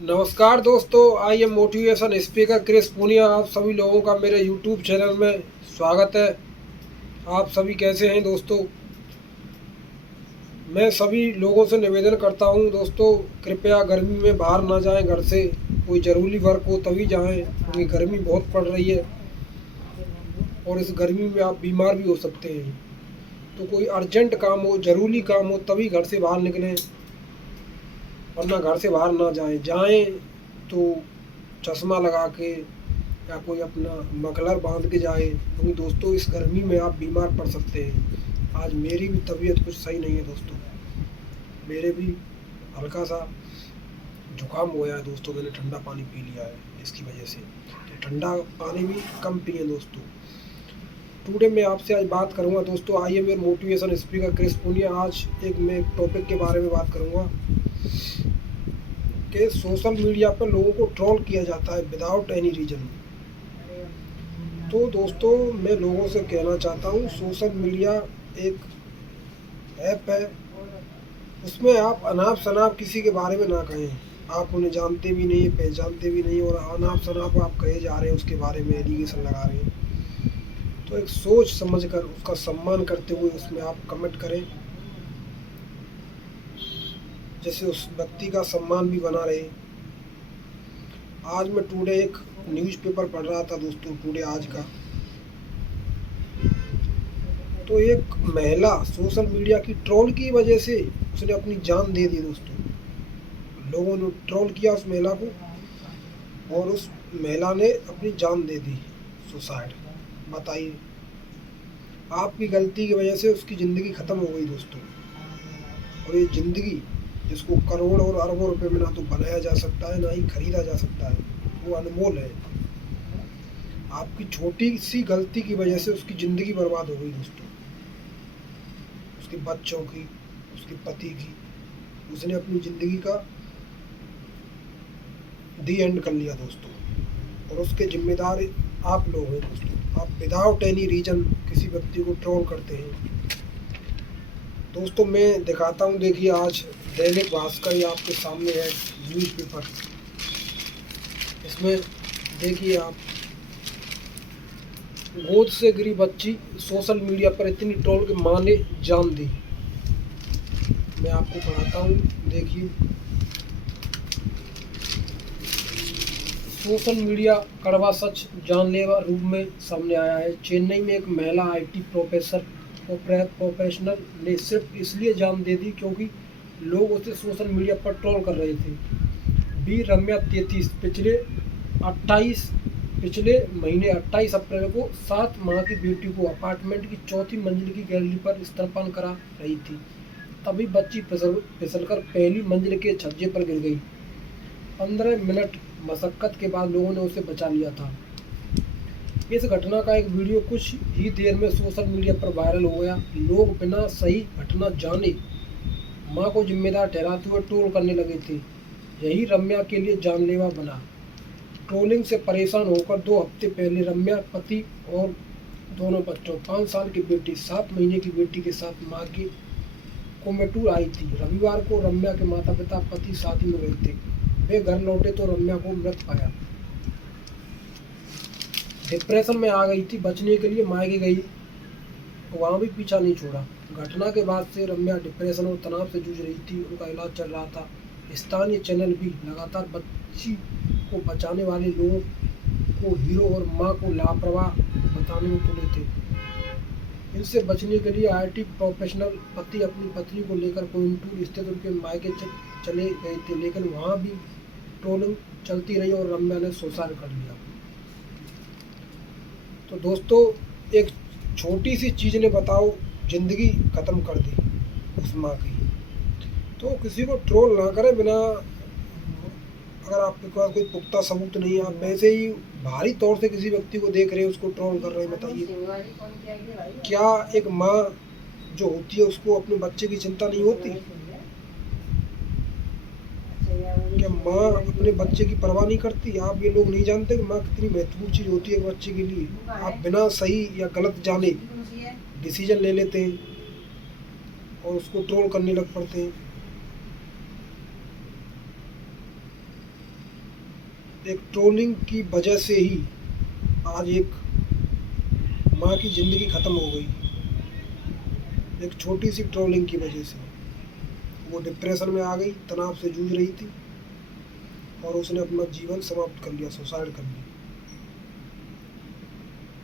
नमस्कार दोस्तों, I am motivation speaker Chris Punia. आप सभी लोगों का मेरे यूट्यूब चैनल में स्वागत है। आप सभी कैसे हैं दोस्तों? मैं सभी लोगों से निवेदन करता हूं दोस्तों, कृपया गर्मी में बाहर ना जाएं घर से। कोई ज़रूरी वर्क हो तभी जाएं, क्योंकि गर्मी बहुत पड़ रही है और इस गर्मी में आप बीमार भी हो सकते हैं। तो कोई अर्जेंट काम हो, ज़रूरी काम हो तभी घर से बाहर निकलें, वरना घर से बाहर ना जाएं। जाएं तो चश्मा लगा के या कोई अपना मफलर बांध के जाए, क्योंकि दोस्तों इस गर्मी में आप बीमार पड़ सकते हैं। आज मेरी भी तबीयत कुछ सही नहीं है दोस्तों, मेरे भी हल्का सा जुकाम हो गया है दोस्तों। मैंने ठंडा पानी पी लिया है इसकी वजह से, तो ठंडा पानी भी कम पिए दोस्तों। टुडे मैं आपसे आज बात करूंगा दोस्तों, I am your motivation speaker Chris Punia. आज मैं एक टॉपिक के बारे में बात करूंगा कि सोशल मीडिया पर लोगों को ट्रोल किया जाता है विदाउट एनी रीज़न। तो दोस्तों मैं लोगों से कहना चाहता हूँ, सोशल मीडिया एक ऐप है, उसमें आप अनाप शनाप किसी के बारे में ना कहें। आप उन्हें जानते भी नहीं, पहचानते भी नहीं, और अनाप शनाप आप कहे जा रहे हैं, उसके बारे में एलिगेशन लगा रहे हैं। तो एक सोच समझकर उसका सम्मान करते हुए उसमें आप कमेंट करें, जैसे उस व्यक्ति का सम्मान भी बना रहे। आज मैं टुडे एक न्यूज़पेपर पढ़ रहा था दोस्तों, टुडे आज का। तो एक महिला सोशल मीडिया की ट्रोल की वजह से उसने अपनी जान दे दी दोस्तों। लोगों ने ट्रोल किया उस महिला को और उस महिला ने अपनी जान दे दी, सुसाइड। बताइए, आपकी गलती की वजह से उसकी ज़िंदगी ख़त्म हो गई दोस्तों। और ये ज़िंदगी जिसको करोड़ और अरबों रुपए में ना तो बनाया जा सकता है, ना ही खरीदा जा सकता है, वो अनमोल है। आपकी छोटी सी गलती की वजह से उसकी ज़िंदगी बर्बाद हो गई दोस्तों, उसके बच्चों की, उसके पति की। उसने अपनी ज़िंदगी का दी एंड कर लिया दोस्तों, और उसके जिम्मेदार आप लोग हैं दोस्तों। आप विदाउट एनी रीज़न किसी व्यक्ति को ट्रोल करते हैं दोस्तों। मैं दिखाता हूँ, देखिए आज दैनिक भास्कर ये आपके सामने है न्यूज़पेपर। इसमें देखिए आप, गोद से गिरी बच्ची सोशल मीडिया पर इतनी ट्रोल के मां ने जान दी। मैं आपको पढ़ाता हूँ, देखिए। सोशल मीडिया कड़वा सच जानलेवा रूप में सामने आया है। चेन्नई में एक महिला आईटी प्रोफेशनल ने सिर्फ इसलिए जान दे दी क्योंकि लोग उसे सोशल मीडिया पर ट्रोल कर रहे थे। बी रम्या 33 पिछले महीने 28 अप्रैल को 7 माह की बेटी को अपार्टमेंट की चौथी मंजिल की गैलरी पर स्तनपान करा रही थी। तभी बच्ची फिसलकर पहली मंजिल के छज्जे पर गिर गई। 15 मिनट मशक्कत के बाद लोगों ने उसे बचा लिया था। इस घटना का एक वीडियो कुछ ही देर में सोशल मीडिया पर वायरल हो गया। लोग बिना सही घटना जाने मां को जिम्मेदार ठहराते हुए ट्रोल करने लगे थे। यही रम्या के लिए जानलेवा बना। ट्रोलिंग से परेशान होकर 2 हफ्ते पहले रम्या पति और दोनों बच्चों, 5 साल की बेटी, 7 महीने की बेटी के साथ मां की कोमेटूर आई थी। रविवार को रम्या के माता पिता पति शादी में गए थे। वे घर लौटे तो रम्या को मृत पाया। डिप्रेशन में आ गई थी, बचने के लिए मायके गई, वहाँ भी पीछा नहीं छोड़ा। घटना के बाद से रम्या डिप्रेशन और तनाव से जूझ रही थी, उनका इलाज चल रहा था। स्थानीय चैनल भी लगातार बच्ची को बचाने वाले लोगों को हीरो और मां को लापरवाह बताने में तुले थे। इनसे बचने के लिए आईटी प्रोफेशनल पति अपनी पत्नी को लेकर कोयंटूर स्थित उनके मायके चले गए थे, लेकिन वहां भी ट्रोलिंग चलती रही और रम्या ने सुसाइड कर लिया। तो दोस्तों एक छोटी सी चीज़ ने बताओ ज़िंदगी ख़त्म कर दी उस माँ की। तो किसी को ट्रोल ना करें बिना, अगर आपके पास कोई पुख्ता सबूत नहीं है, आप वैसे ही भारी तौर से किसी व्यक्ति को देख रहे हैं, उसको ट्रोल कर रहे हैं। बताइए, क्या एक माँ जो होती है उसको अपने बच्चे की चिंता नहीं होती? क्या माँ अपने बच्चे की परवाह नहीं करती? आप ये लोग नहीं जानते कि माँ कितनी महत्वपूर्ण चीज़ होती है बच्चे के लिए? आप बिना सही या गलत जाने डिसीजन ले लेते हैं और उसको ट्रोल करने लग पड़ते हैं। एक ट्रोलिंग की वजह से ही आज एक माँ की ज़िंदगी ख़त्म हो गई। एक छोटी सी ट्रोलिंग की वजह से वो डिप्रेशन में आ गई, तनाव से जूझ रही थी और उसने अपना जीवन समाप्त कर लिया, सुसाइड कर लिया।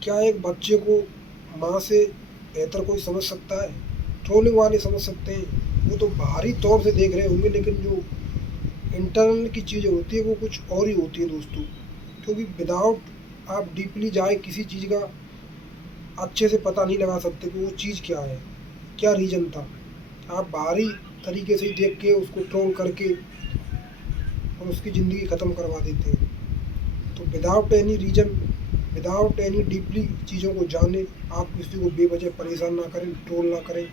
क्या एक बच्चे को माँ से बेहतर कोई समझ सकता है? ट्रोलिंग वाले समझ सकते हैं, वो तो बाहरी तौर से देख रहे होंगे, लेकिन जो इंटरनल की चीज़ें होती है वो कुछ और ही होती है दोस्तों। क्योंकि विदाउट आप डीपली जाए किसी चीज़ का अच्छे से पता नहीं लगा सकते कि वो चीज़ क्या है, क्या रीज़न था। आप बाहरी तरीके से ही देख के उसको ट्रोल करके और उसकी ज़िंदगी ख़त्म करवा देते हैं। तो without any reason, without any deeply चीज़ों को जाने आप किसी को बेवजह परेशान ना करें, ट्रोल ना करें।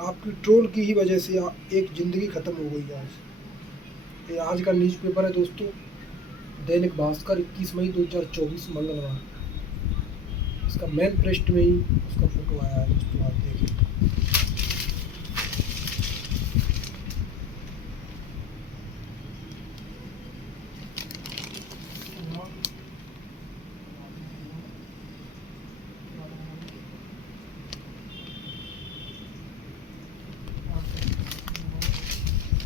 आपकी ट्रोल की ही वजह से एक ज़िंदगी ख़त्म हो गई आज। ये आज का न्यूज़पेपर है दोस्तों, दैनिक भास्कर 21 मई 2024 मंगलवार। इसका मेन पृष्ठ में ही उसका फोटो आया है दोस्तों, आप देखिए।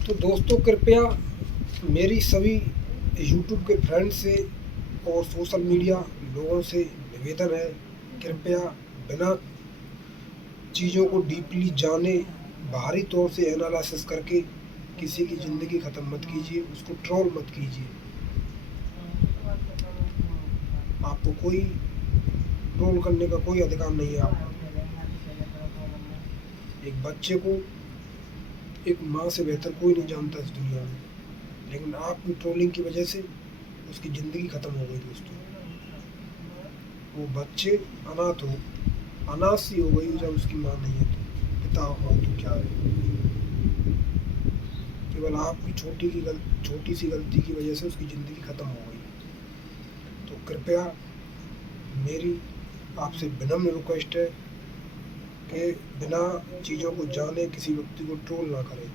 तो दोस्तों कृपया मेरी सभी यूट्यूब के फ्रेंड से और सोशल मीडिया लोगों से निवेदन है, कृपया बिना चीज़ों को डीपली जाने बाहरी तौर से एनालिसिस करके किसी की ज़िंदगी ख़त्म मत कीजिए, उसको ट्रोल मत कीजिए। आपको कोई ट्रोल करने का कोई अधिकार नहीं है। आप एक बच्चे को एक माँ से बेहतर कोई नहीं जानता इस दुनिया में, लेकिन आपकी ट्रोलिंग की वजह से उसकी ज़िंदगी ख़त्म हो गई दोस्तों। वो बच्चे अनाथ सी हो गई जब उसकी माँ नहीं है, तो पिता हो तो क्या है। केवल आपकी छोटी सी गलती की वजह से उसकी ज़िंदगी ख़त्म हो गई। तो कृपया मेरी आपसे विनम्र रिक्वेस्ट है कि बिना चीज़ों को जाने किसी व्यक्ति को ट्रोल ना करें।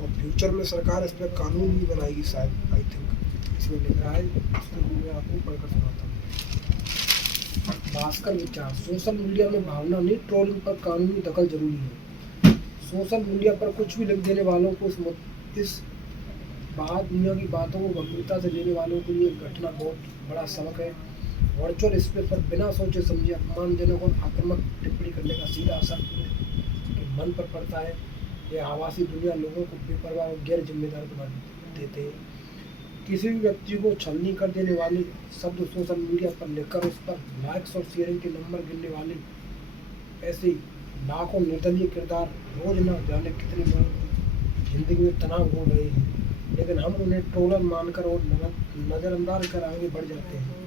और फ्यूचर में सरकार इस पर कानून भी बनाएगी शायद, आई थिंक इसमें लिख रहा है, इसको मैं आपको पढ़कर सुनाता हूँ। भास्कर विचार, सोशल मीडिया में भावना नहीं, ट्रोलिंग पर कानूनी दखल जरूरी है। सोशल मीडिया पर कुछ भी लिख देने वालों को इस बाहर दुनिया की बातों को गंभीरता से लेने वालों के लिए घटना बहुत बड़ा सबक है। वर्चुअल स्पेस पर बिना सोचे समझे अपमानजनक और आक्रामक टिप्पणी करने का सीधा असर के मन पर पड़ता है। यह आभासी दुनिया लोगों को बेपरवाह और गैर जिम्मेदार बना देते हैं। किसी भी व्यक्ति को छलनी कर देने वाले शब्द सोशल मीडिया पर लिखकर उस पर लाइक्स और शेयरिंग के नंबर गिनने वाले ऐसे लाखों निर्दलीय किरदार रोज न जाने कितने लोग जिंदगी में तनाव हो रहे हैं, लेकिन हम उन्हें ट्रोलर मानकर और नज़रअंदाज कर आगे बढ़ जाते हैं।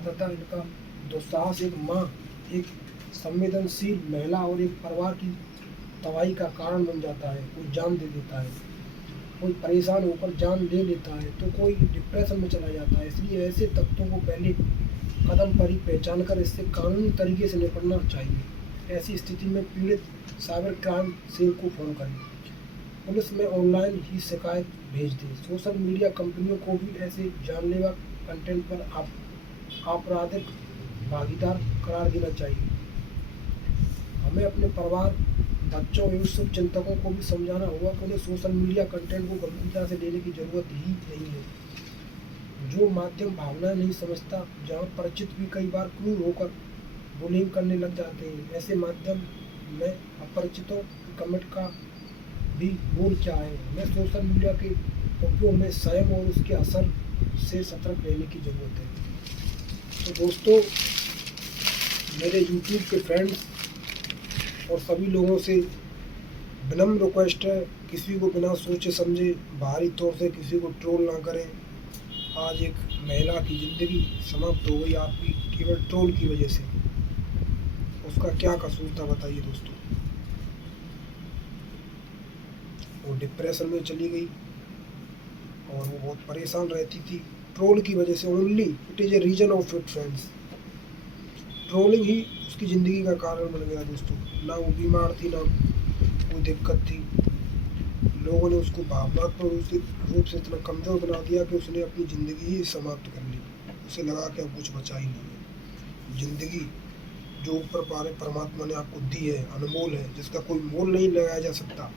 अतः इनका दुस्साहस एक माँ, एक संवेदनशील महिला और एक परिवार की तबाही का कारण बन जाता है। कोई जान दे देता है, कोई परेशान होकर जान ले लेता है, तो कोई डिप्रेशन में चला जाता है। इसलिए ऐसे तत्वों को पहले कदम पर ही पहचान कर इससे कानूनी तरीके से निपटना चाहिए। ऐसी स्थिति में पीड़ित साइबर क्राइम सेल को फ़ोन करें, पुलिस में ऑनलाइन ही शिकायत भेज दें। सोशल मीडिया कंपनियों को भी ऐसे जानलेवा कंटेंट पर आपराधिक भागीदार करार देना चाहिए। हमें अपने परिवार, बच्चों एवं शुभचिंतकों को भी समझाना होगा कि उन्हें सोशल मीडिया कंटेंट को गंभीरता से लेने की जरूरत ही नहीं है। जो माध्यम भावना नहीं समझता, जहां परिचित भी कई बार क्रूर होकर बुलिंग करने लग जाते हैं, ऐसे माध्यम में अपरिचितों के कमेंट का भी बोल क्या है। हमें सोशल मीडिया के उपयोग में संयम और उसके असर से सतर्क रहने की जरूरत है। तो दोस्तों, मेरे यूट्यूब के फ्रेंड्स और सभी लोगों से विनम्र रिक्वेस्ट है, किसी को बिना सोचे समझे बाहरी तौर से किसी को ट्रोल ना करें। आज एक महिला की ज़िंदगी समाप्त हो गई आपकी केवल ट्रोल की वजह से। उसका क्या कसूर था बताइए दोस्तों। वो डिप्रेशन में चली गई और वो बहुत परेशान रहती थी ट्रोल की वजह से। Only it is a reason of it friends. Trolling ही उसकी ज़िंदगी का कारण बन गया दोस्तों। ना वो बीमार थी, ना कोई दिक्कत थी, लोगों ने उसको भावनात्मक रूप से इतना कमज़ोर बना दिया कि उसने अपनी ज़िंदगी ही समाप्त कर ली। उसे लगा कि अब कुछ बचा ही नहीं है। ज़िंदगी जो ऊपर पारे परमात्मा ने आपको दी है, अनमोल है, जिसका कोई मोल नहीं लगाया जा सकता,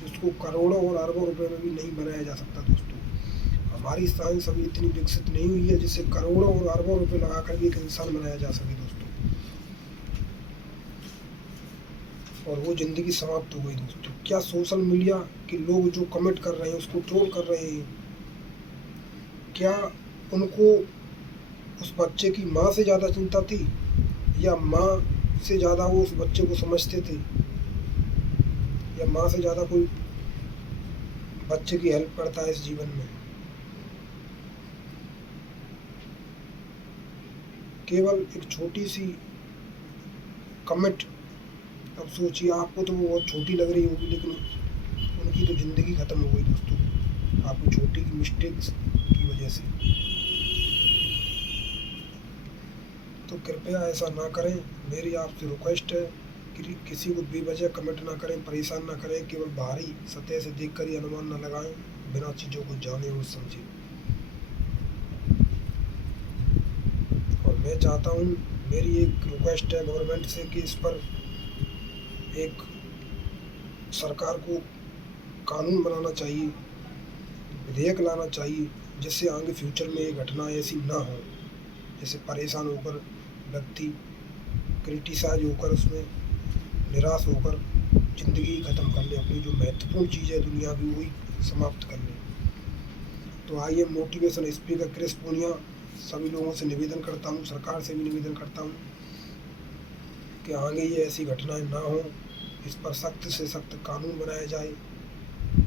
जिसको करोड़ों और अरबों रुपए में भी नहीं बनाया जा सकता दोस्तों। हमारी साइंस अभी इतनी विकसित नहीं हुई है जिससे करोड़ों और अरबों रुपए लगाकर भी एक इंसान बनाया जा सके दोस्तों। और वो ज़िंदगी समाप्त हो गई दोस्तों। क्या सोशल मीडिया के लोग जो कमेंट कर रहे हैं, उसको ट्रोल कर रहे हैं, क्या उनको उस बच्चे की माँ से ज़्यादा चिंता थी, या माँ से ज़्यादा वो उस बच्चे को समझते थे, या माँ से ज़्यादा कोई बच्चे की हेल्प करता है इस जीवन में? केवल एक छोटी सी कमेंट। अब सोचिए, आपको तो वो बहुत छोटी लग रही होगी, लेकिन उनकी तो ज़िंदगी ख़त्म हो गई दोस्तों, आपकी छोटी की मिस्टेक्स की वजह से। तो कृपया ऐसा ना करें, मेरी आपसे रिक्वेस्ट है कि किसी को बेवजह कमेंट ना करें, परेशान ना करें, केवल बाहरी सतह से देखकर ही अनुमान ना लगाएं, बिना चीज़ों को जाने और समझे। और मैं चाहता हूँ, मेरी एक रिक्वेस्ट है गवर्नमेंट से कि इस पर एक सरकार को कानून बनाना चाहिए, विधेयक लाना चाहिए, जिससे आगे फ्यूचर में ये घटना ऐसी ना हो, जैसे परेशान होकर व्यक्ति क्रिटिसाइज होकर उसमें निराश होकर ज़िंदगी ख़त्म कर ले, अपनी जो महत्वपूर्ण चीज़ है दुनिया की वही समाप्त कर ले। तो आइए, मोटिवेशन स्पीकर क्रिस पूनिया सभी लोगों से निवेदन करता हूँ, सरकार से भी निवेदन करता हूँ कि आगे ये ऐसी घटनाएं ना हो, इस पर सख्त से सख्त कानून बनाया जाए,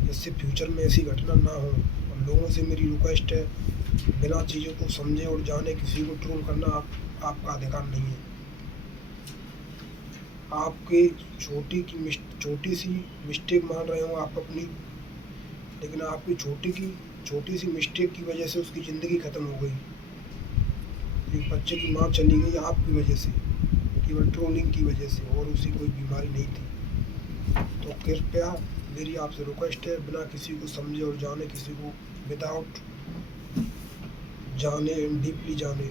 जिससे फ्यूचर में ऐसी घटना ना हो। और लोगों से मेरी रिक्वेस्ट है, बिना चीज़ों को समझे और जाने किसी को ट्रोल करना आपका अधिकार नहीं है। आपके छोटी सी मिस्टेक मान रहे हो आप अपनी, लेकिन आपकी छोटी सी मिस्टेक की वजह से उसकी ज़िंदगी ख़त्म हो गई। एक बच्चे की माँ चली गई आपकी वजह से, केवल ट्रोलिंग की वजह से, और उसे कोई बीमारी नहीं थी। तो कृपया मेरी आपसे रिक्वेस्ट है, बिना किसी को समझे और जाने, किसी को विदाउट जाने डीपली जाने,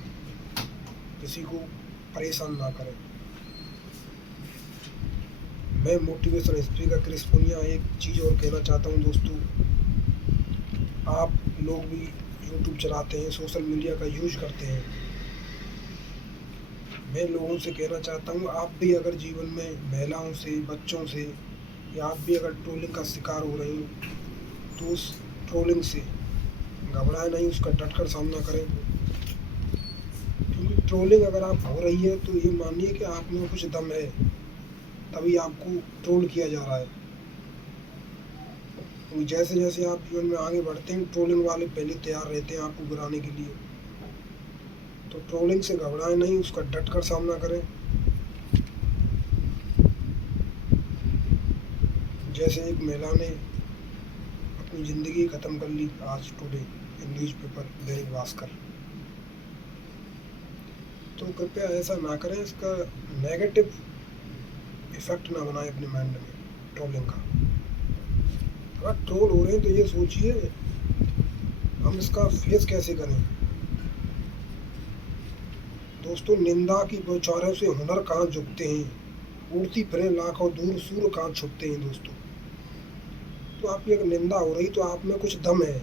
किसी को परेशान ना करें। मैं मोटिवेशन स्पीकर क्रिस पूनिया एक चीज़ और कहना चाहता हूँ दोस्तों, आप लोग भी यूट्यूब चलाते हैं, सोशल मीडिया का यूज करते हैं, मैं लोगों से कहना चाहता हूँ, आप भी अगर जीवन में महिलाओं से, बच्चों से, या आप भी अगर ट्रोलिंग का शिकार हो रहे हैं, तो उस ट्रोलिंग से घबराएं नहीं, उसका डटकर सामना करें। क्योंकि ट्रोलिंग अगर आप हो रही है तो ये मानिए कि आप में कुछ दम है, तभी आपको ट्रोल किया जा रहा है। क्योंकि जैसे जैसे आप जीवन में आगे बढ़ते हैं, ट्रोलिंग वाले पहले तैयार रहते हैं आपको गिराने के लिए। तो ट्रोलिंग से घबराएं नहीं, उसका डटकर सामना करें। जैसे एक महिला ने अपनी ज़िंदगी ख़त्म कर ली आज today in newspaper Dainik Bhaskar. तो कृपया ऐसा ना करें, इसका नेगेटिव इफेक्ट ना बनाएं अपने माइंड में ट्रोलिंग का। अगर ट्रोल हो रहे हैं तो ये सोचिए हम इसका फेस कैसे करें। दोस्तों, निंदा की बौछारों से हुनर कहाँ झुकते हैं, उड़ती फिरें लाखों दूर सूर कहाँ छुपते हैं दोस्तों। तो आपकी अगर निंदा हो रही तो आप में कुछ दम है,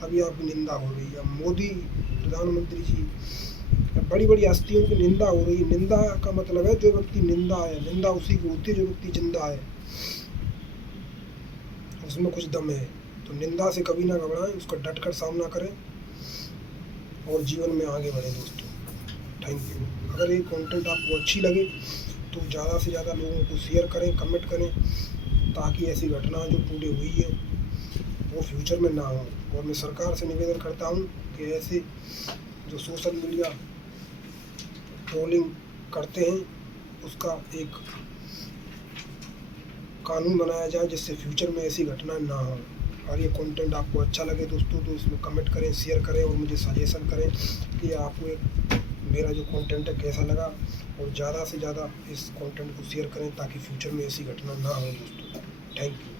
तभी आपकी निंदा हो रही है। मोदी प्रधानमंत्री जी, बड़ी बड़ी हस्तियों की निंदा हो रही है। निंदा का मतलब है जो व्यक्ति निंदा है, निंदा उसी की होती है जो व्यक्ति जिंदा है, उसमें कुछ दम है। तो निंदा से कभी ना घबराएं, उसका डटकर सामना करें और जीवन में आगे बढ़ें दोस्तों। Thank you. अगर ये कंटेंट आपको अच्छी लगे तो ज़्यादा से ज़्यादा लोगों को शेयर करें, कमेंट करें, ताकि ऐसी घटना जो टुडे हुई है वो फ्यूचर में ना हो। और मैं सरकार से निवेदन करता हूँ कि ऐसे जो सोशल मीडिया ट्रोलिंग करते हैं उसका एक कानून बनाया जाए, जिससे फ्यूचर में ऐसी घटना ना हो। और ये कंटेंट आपको अच्छा लगे दोस्तों तो इसमें कमेंट करें, शेयर करें और मुझे सजेशन करें कि आपको एक मेरा जो कंटेंट है कैसा लगा। और ज़्यादा से ज़्यादा इस कंटेंट को शेयर करें ताकि फ्यूचर में ऐसी घटना ना हो दोस्तों। Thank you.